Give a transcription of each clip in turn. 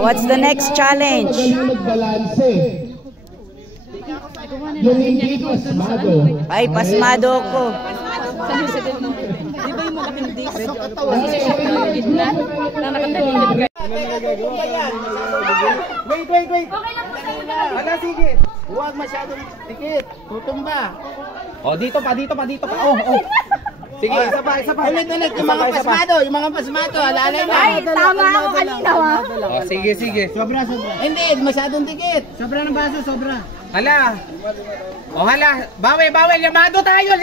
What's the next challenge? Ay, pasmado ko. Di ba yung malaking disc? Wait. Ala, sige. Huwag masyadong tikit. Tutumba. Oh, dito pa. Oh. Sige, isa pa. Ulit. Yung mga pasmado. Alalay na. Ay, tama ako kanina, ha? Oh, sige. Sobra. Hindi, masyadong tikit. Sobra ng baso, sobra. Hala. Oh, hala. Bawel. Yamado tayo.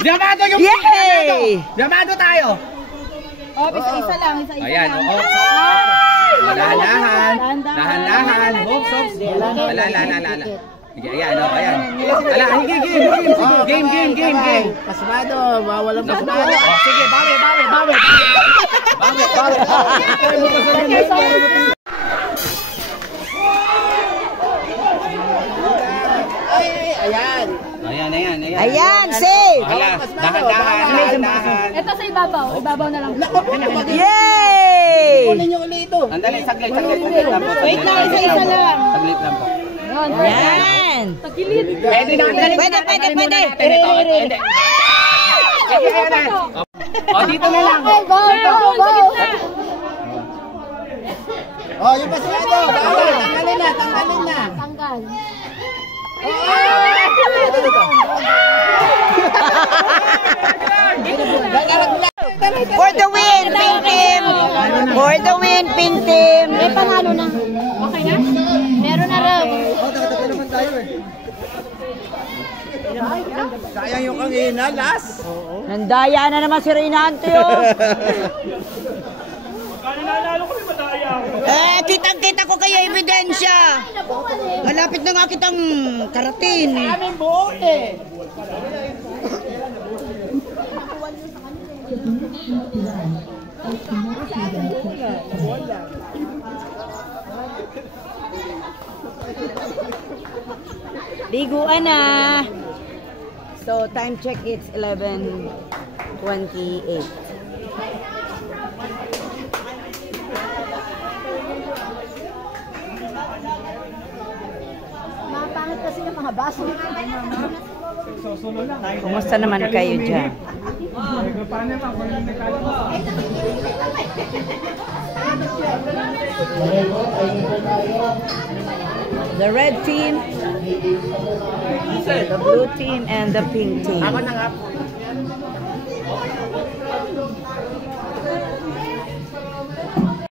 Yamado yung Yay! Yamado tayo. Oh, isa lang. Ayan, oo. Dahan-dahan. Hops. Alala. Sige, ayan. Ala, game. Pasmado, walang pasmado. Oh, sige, bawel. Ayan, safe! Dahan-dahan. Ito sa ibabaw. Ibabaw na lang. Yay! Kunin nyo ulit ito. Andali, saglit lang po. Wait lang, isa lang. Saglit lang po. Yan! Tagilid. Pwede. O, dito na lang. Go. O, yung pasmado. Tanggalin na. Tanggal. For the win, pink team! For the win, pink team! May panalo na. Okay na? Meron na raw. Sayang yung kanina, last. Nandaya na naman si Reynante, oh! Kitang-kita ko kayo ebidensya. Malapit na nga kitang karatin. Aming buo eh. Liguan na. So, time check, it's 11:28. Mapangit kasi yung mga baso. Kumusta naman kayo dyan? The red team, the blue team, and the pink team. Ako na nga.